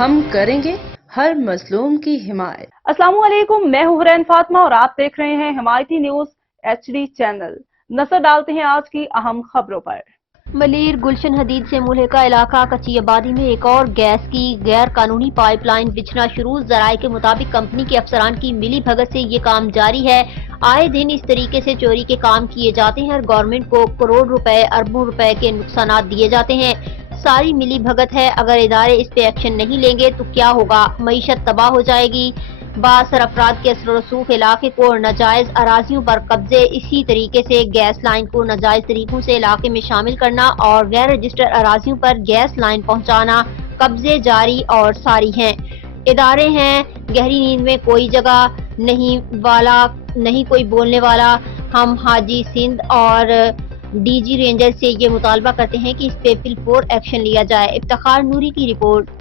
ہم کریں گے ہر مظلوم کی حمایت۔ السلام علیکم، میں ہوں حرین فاطمہ اور آپ دیکھ رہے ہیں حمایتی نیوز HD چینل۔ نظر ڈالتے ہیں آج کی اہم خبروں پر۔ ملیر گلشن حدید سے ملحقہ علاقہ کچی آبادی میں ایک اور گیس کی غیر قانونی پائپ لائن بچھنا شروع۔ ذرائع کے مطابق کمپنی کے افسران کی ملی بھگت سے یہ کام جاری ہے۔ آئے دن اس طریقے سے چوری کے کام کیے جاتے ہیں اور گورنمنٹ کو کروڑ روپے اربوں روپے کے نقصانات دیے جاتے ہیں۔ ساری ملی بھگت ہے، اگر ادارے اس پہ ایکشن نہیں لیں گے تو کیا ہوگا؟ معیشت تباہ ہو جائے گی۔ بااثر افراد کے اثر و رسوخ علاقے کو ناجائز اراضیوں پر قبضے، اسی طریقے سے گیس لائن کو ناجائز طریقوں سے علاقے میں شامل کرنا اور غیر رجسٹر اراضیوں پر گیس لائن پہنچانا، قبضے جاری اور ساری ہیں۔ ادارے ہیں، گہری نیند میں کوئی جگہ نہیں کوئی بولنے والا۔ ہم حاجی سندھ اور DG رینجر سے یہ مطالبہ کرتے ہیں کہ اس پہ فی الفور ایکشن لیا جائے۔ افتخار نوری کی رپورٹ۔